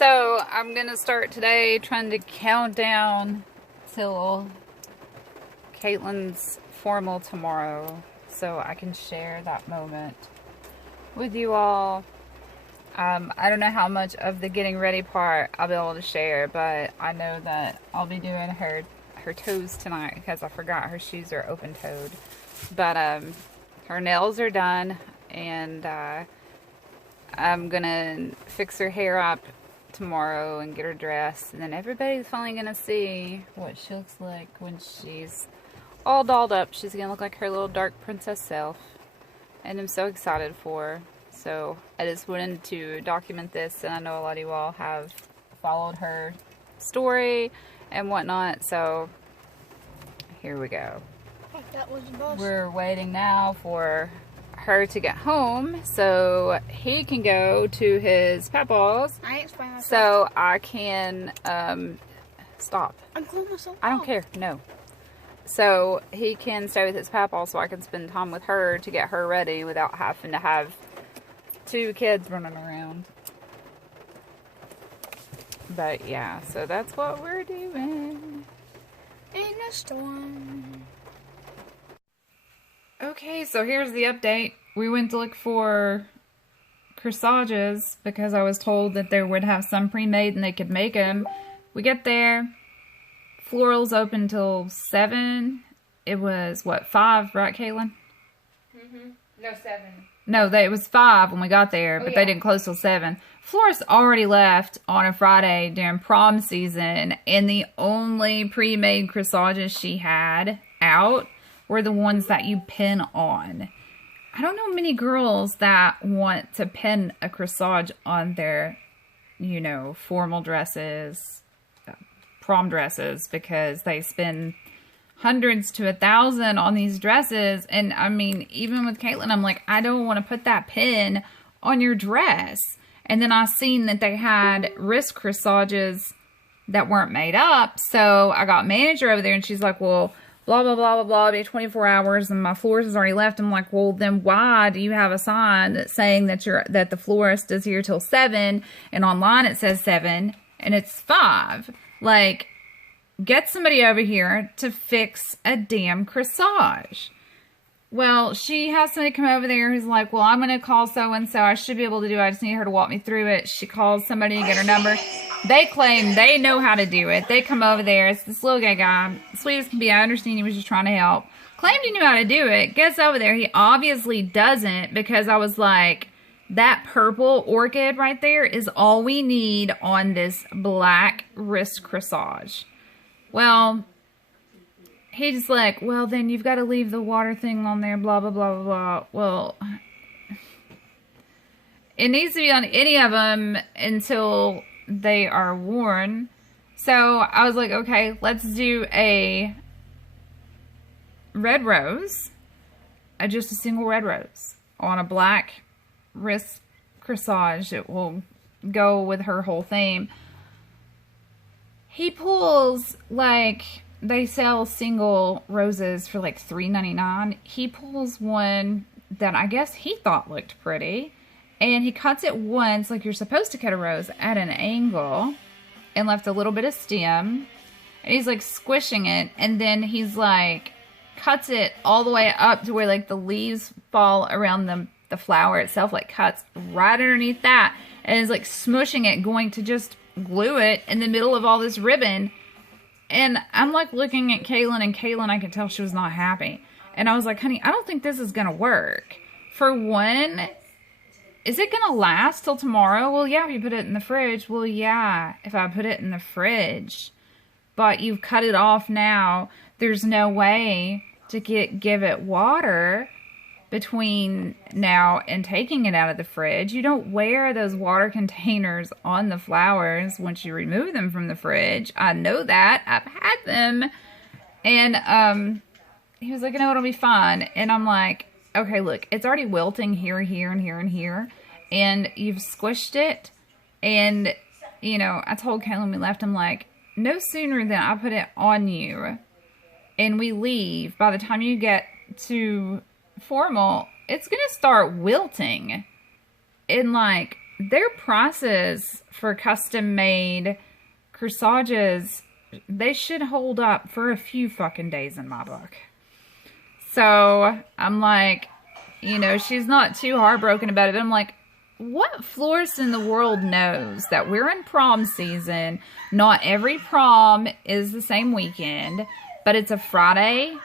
So I'm gonna start today trying to count down till Caitlin's formal tomorrow so I can share that moment with you all. I don't know how much of the getting ready part I'll be able to share, but I know that I'll be doing her toes tonight because I forgot her shoes are open-toed. But her nails are done, and I'm gonna fix her hair up tomorrow and get her dressed, and then everybody's finally gonna see what she looks like when she's all dolled up. She's gonna look like her little dark princess self, and I'm so excited for her. So I just wanted to document this, and I know a lot of you all have followed her story and whatnot, so here we go. That was the boss. We're waiting now for her to get home so he can go to his papa's. I ain't explaining myself. So I can stop. I'm cleaning myself. I don't care. No. So he can stay with his papa so I can spend time with her to get her ready without having to have two kids running around. But yeah, so that's what we're doing. In a storm. Okay, so here's the update. We went to look for corsages because I was told that they would have some pre-made and they could make them. We get there. Floral's open till 7. It was, what, 5, right, Caitlin? No, 7. No, it was 5 when we got there, but they didn't close till 7. Florist already left on a Friday during prom season, and the only pre-made corsages she had out were the ones that you pin on. I don't know many girls that want to pin a corsage on their, you know, formal dresses, prom dresses, because they spend hundreds to $1,000 on these dresses. And I mean, even with Caitlin, I'm like, I don't want to put that pin on your dress. And then I seen that they had wrist corsages that weren't made up. So I got manager over there, and she's like, well, blah, blah, blah, blah, blah, it'll be 24 hours, and my florist has already left. I'm like, well, then why do you have a sign that's saying that that the florist is here till 7, and online it says 7, and it's 5? Like, get somebody over here to fix a damn corsage. Well, she has somebody come over there who's like, well, I'm going to call so-and-so. I should be able to do it. I just need her to walk me through it. She calls somebody to get her number. They claim they know how to do it. They come over there. It's this little gay guy. Sweet as can be. I understand he was just trying to help. Claimed he knew how to do it. Gets over there. He obviously doesn't, because I was like, that purple orchid right there is all we need on this black wrist corsage. Well, he's like, well, then you've got to leave the water thing on there, blah, blah, blah, blah, blah. Well, it needs to be on any of them until they are worn. So I was like, okay, let's do a red rose, just a single red rose on a black wrist corsage. It will go with her whole theme. He pulls, like, they sell single roses for like $3.99. He pulls one that I guess he thought looked pretty, and he cuts it once, like you're supposed to cut a rose, at an angle, and left a little bit of stem, and he's like squishing it, and then he's like cuts it all the way up to where like the leaves fall around the flower itself, like cuts right underneath that, and is like smushing it, going to just glue it in the middle of all this ribbon. And I'm like looking at Kaylin, and Kaylin, I could tell she was not happy. And I was like, honey, I don't think this is going to work. For one, is it going to last till tomorrow? Well, yeah, if you put it in the fridge. Well, yeah, if I put it in the fridge. But you've cut it off now. There's no way to give it water between now and taking it out of the fridge. You don't wear those water containers on the flowers once you remove them from the fridge. I know that. I've had them. And he was like, no, it'll be fine. And I'm like, okay, look, it's already wilting here, here, and here, and here. And you've squished it. And, you know, I told Kayla when we left, I'm like, no sooner than I put it on you and we leave, by the time you get to formal, it's going to start wilting in like their prices for custom-made corsages, they should hold up for a few fucking days in my book. So, I'm like, you know, she's not too heartbroken about it. I'm like, what florist in the world knows that we're in prom season? Not every prom is the same weekend, but it's a Friday.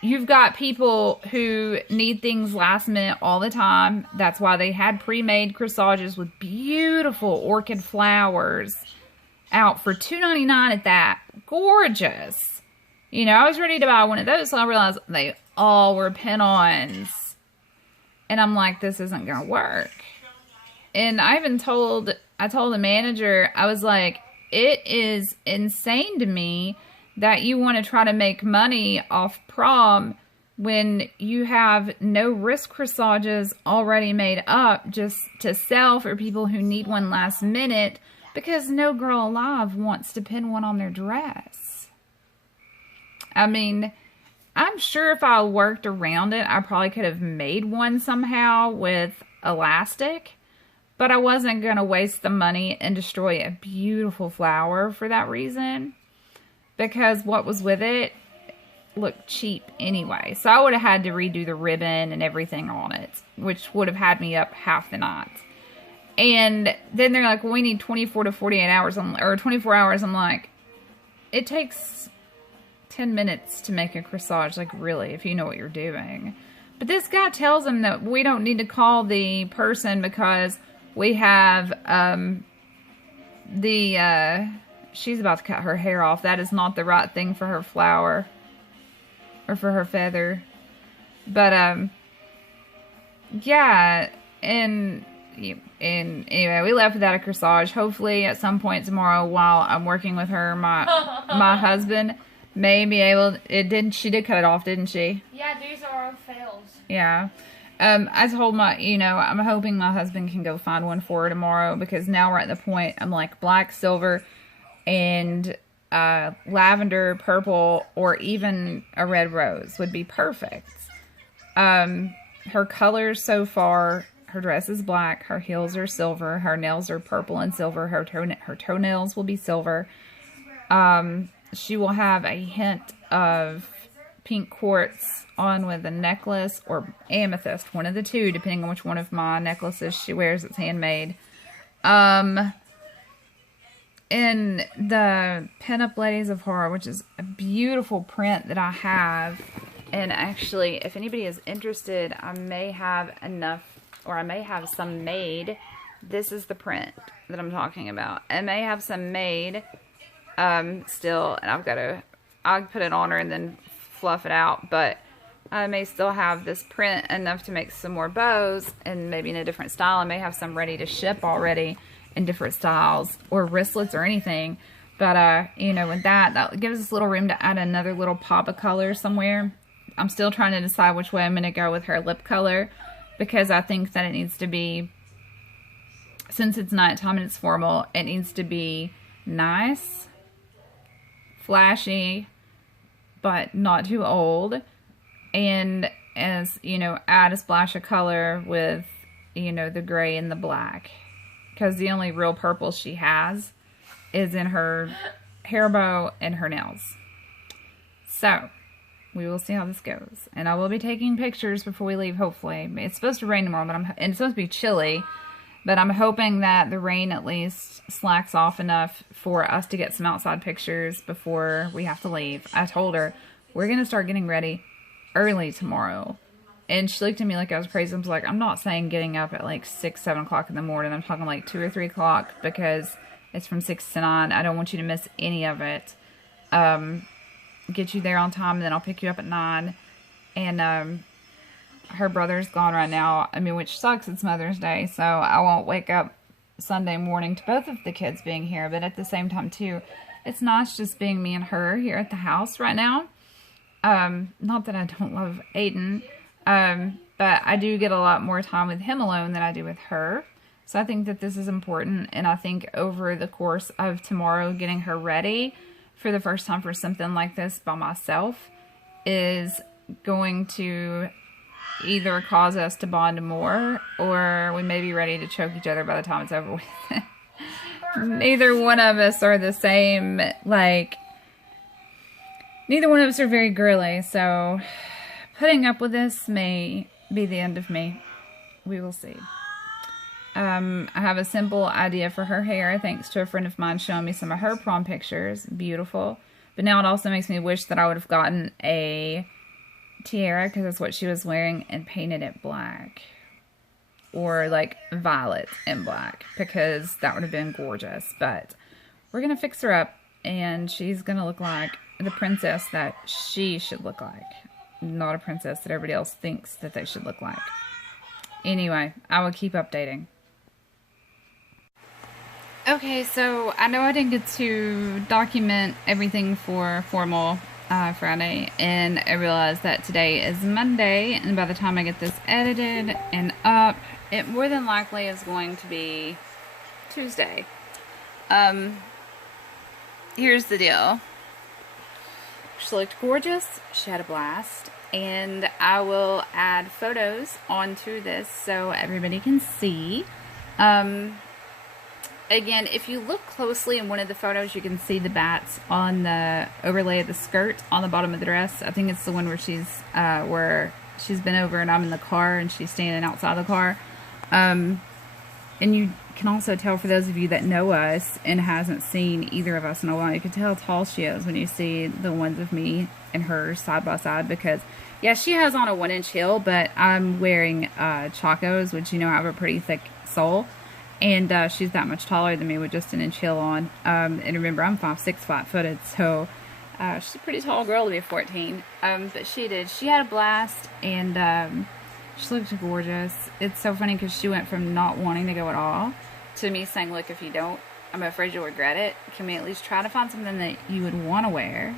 You've got people who need things last minute all the time. That's why they had pre-made corsages with beautiful orchid flowers out for $2.99 at that. Gorgeous. You know, I was ready to buy one of those, so I realized they all were pin-ons. And I'm like, this isn't going to work. And I told the manager, I was like, it is insane to me that you want to try to make money off prom when you have no wrist corsages already made up just to sell for people who need one last minute, because no girl alive wants to pin one on their dress. I mean, I'm sure if I worked around it, I probably could have made one somehow with elastic, but I wasn't going to waste the money and destroy a beautiful flower for that reason, because what was with it looked cheap anyway. So I would have had to redo the ribbon and everything on it, which would have had me up half the night. And then they're like, well, we need 24 to 48 hours, or 24 hours. I'm like, it takes 10 minutes to make a corsage, like really, if you know what you're doing. But this guy tells them that we don't need to call the person because we have she's about to cut her hair off. That is not the right thing for her flower or for her feather. But yeah, and anyway, we left without a corsage. Hopefully at some point tomorrow, while I'm working with her, my husband may be able. She did cut it off, didn't she? Yeah, these are all fails. Yeah. I told I'm hoping my husband can go find one for her tomorrow, because now we're at the point, I'm like, black, silver, and lavender, purple, or even a red rose would be perfect. Her colors so far, her dress is black, her heels are silver, her nails are purple and silver, her toenails will be silver. She will have a hint of pink quartz on with a necklace, or amethyst, one of the two, depending on which one of my necklaces she wears. It's handmade. And the Pinup Ladies of Horror, which is a beautiful print that I have. And actually, if anybody is interested, I may have enough, or I may have some made. This is the print that I'm talking about. I may have some made still, and I'll put it on her and then fluff it out, but I may still have this print enough to make some more bows, and maybe in a different style. I may have some ready to ship already in different styles, or wristlets or anything. But with that gives us a little room to add another little pop of color somewhere. I'm still trying to decide which way I'm going to go with her lip color, because I think that it needs to be, since it's nighttime and it's formal, it needs to be nice, flashy, but not too old, and as add a splash of color with the gray and the black, because the only real purple she has is in her hair bow and her nails. So we will see how this goes, and I will be taking pictures before we leave. Hopefully, it's supposed to rain tomorrow, and it's supposed to be chilly, but I'm hoping that the rain at least slacks off enough for us to get some outside pictures before we have to leave. I told her we're going to start getting ready early tomorrow. And she looked at me like I was crazy. I was like, I'm not saying getting up at like 6, 7 o'clock in the morning. I'm talking like 2 or 3 o'clock, because it's from 6 to 9. I don't want you to miss any of it. Get you there on time, and then I'll pick you up at 9. And her brother's gone right now. I mean, which sucks. It's Mother's Day, so I won't wake up Sunday morning to both of the kids being here. But at the same time, too, it's nice just being me and her here at the house right now. Not that I don't love Aiden, but I do get a lot more time with him alone than I do with her. So I think that this is important, and I think over the course of tomorrow, getting her ready for the first time for something like this by myself is going to either cause us to bond more, or we may be ready to choke each other by the time it's over with. Neither one of us are the same, like, neither one of us are very girly, so putting up with this may be the end of me. We will see. I have a simple idea for her hair, thanks to a friend of mine showing me some of her prom pictures. Beautiful. But now it also makes me wish that I would have gotten a tiara, because that's what she was wearing, and painted it black. Or, like, violet and black, because that would have been gorgeous. But we're going to fix her up, and she's going to look like the princess that she should look like. Not a princess that everybody else thinks that they should look like. Anyway, I will keep updating. Okay, so I know I didn't get to document everything for formal Friday, and I realized that today is Monday, and by the time I get this edited and up, it more than likely is going to be Tuesday. Here's the deal. She looked gorgeous, she had a blast, and I will add photos onto this so everybody can see. Again, if you look closely in one of the photos, you can see the bats on the overlay of the skirt on the bottom of the dress. I think it's the one where she's been over and I'm in the car and she's standing outside the car. And you can also tell, for those of you that know us and hasn't seen either of us in a while, you can tell how tall she is when you see the ones of me and her side by side, because yeah, she has on a 1-inch heel, but I'm wearing Chacos, which, you know, have a pretty thick sole. And she's that much taller than me with just an inch heel on. And remember, I'm 5'6", flat-footed, so she's a pretty tall girl to be 14. But she had a blast, and she looked gorgeous. It's so funny because she went from not wanting to go at all to me saying, look, if you don't, I'm afraid you'll regret it. Can we at least try to find something that you would want to wear?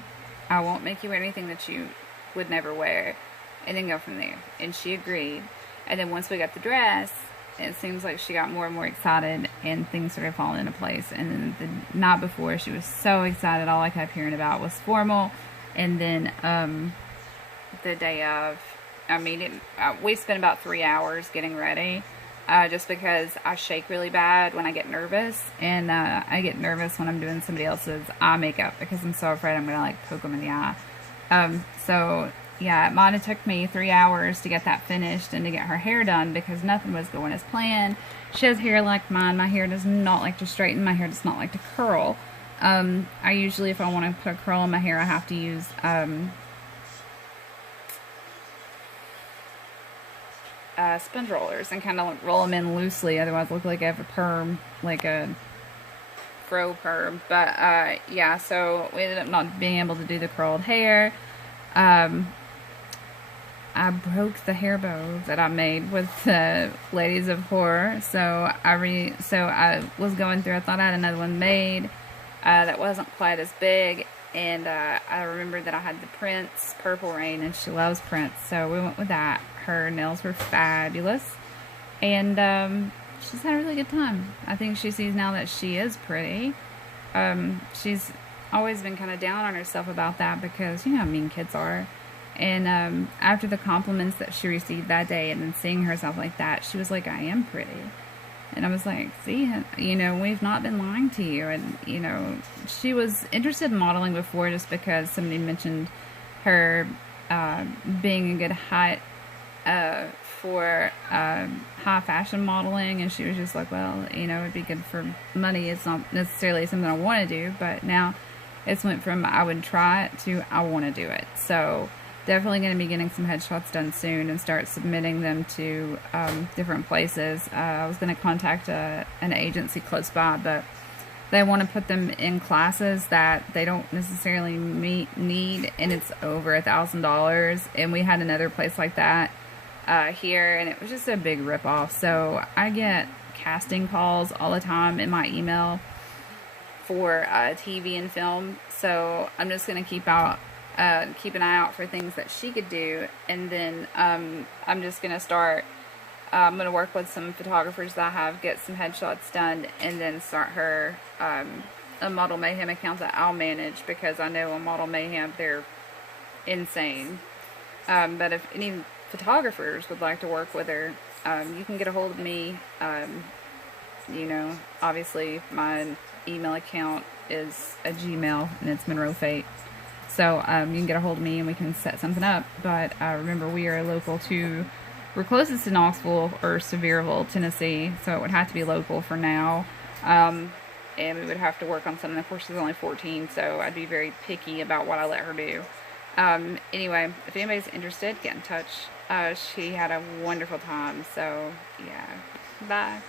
I won't make you wear anything that you would never wear. And then go from there. And she agreed. And then once we got the dress, it seems like she got more and more excited, and things started falling into place. And then the night before, she was so excited. All I kept hearing about was formal. And then the day of, I mean, we spent about 3 hours getting ready, just because I shake really bad when I get nervous. And I get nervous when I'm doing somebody else's eye makeup, because I'm so afraid I'm going to, like, poke them in the eye. So yeah, it might have took me 3 hours to get that finished and to get her hair done, because nothing was going as planned. She has hair like mine. My hair does not like to straighten. My hair does not like to curl. I usually, if I want to put a curl in my hair, I have to use sponge rollers and kind of roll them in loosely. Otherwise, I look like I have a perm, like a fro perm. But yeah, so we ended up not being able to do the curled hair. I broke the hair bow that I made with the Ladies of Horror, so I was going through. I thought I had another one made that wasn't quite as big, and I remembered that I had the Prince Purple Rain, and she loves Prince, so we went with that. Her nails were fabulous, and she's had a really good time. I think she sees now that she is pretty. She's always been kind of down on herself about that, because you know how mean kids are. And after the compliments that she received that day, and then seeing herself like that, she was like, I am pretty. And I was like, see, you know, we've not been lying to you. And, you know, she was interested in modeling before, just because somebody mentioned her being a good height for high fashion modeling. And she was just like, well, you know, it'd be good for money. It's not necessarily something I want to do. But now it's went from I would try it to I want to do it. So definitely going to be getting some headshots done soon and start submitting them to different places. I was going to contact an agency close by, but they want to put them in classes that they don't necessarily need, and it's over $1,000. And we had another place like that here, and it was just a big ripoff. So I get casting calls all the time in my email for TV and film. So I'm just going to keep an eye out for things that she could do, and then I'm just going to start, I'm going to work with some photographers that I have, get some headshots done, and then start her a Model Mayhem account that I'll manage, because I know on Model Mayhem they're insane. But if any photographers would like to work with her, you can get a hold of me. You know, obviously my email account is a Gmail, and it's Monroe Fate. So you can get a hold of me and we can set something up. But remember, we are local to, we're closest to Knoxville or Sevierville, Tennessee. So it would have to be local for now. And we would have to work on something. Of course, she's only 14, so I'd be very picky about what I let her do. Anyway, if anybody's interested, get in touch. She had a wonderful time. So yeah, bye.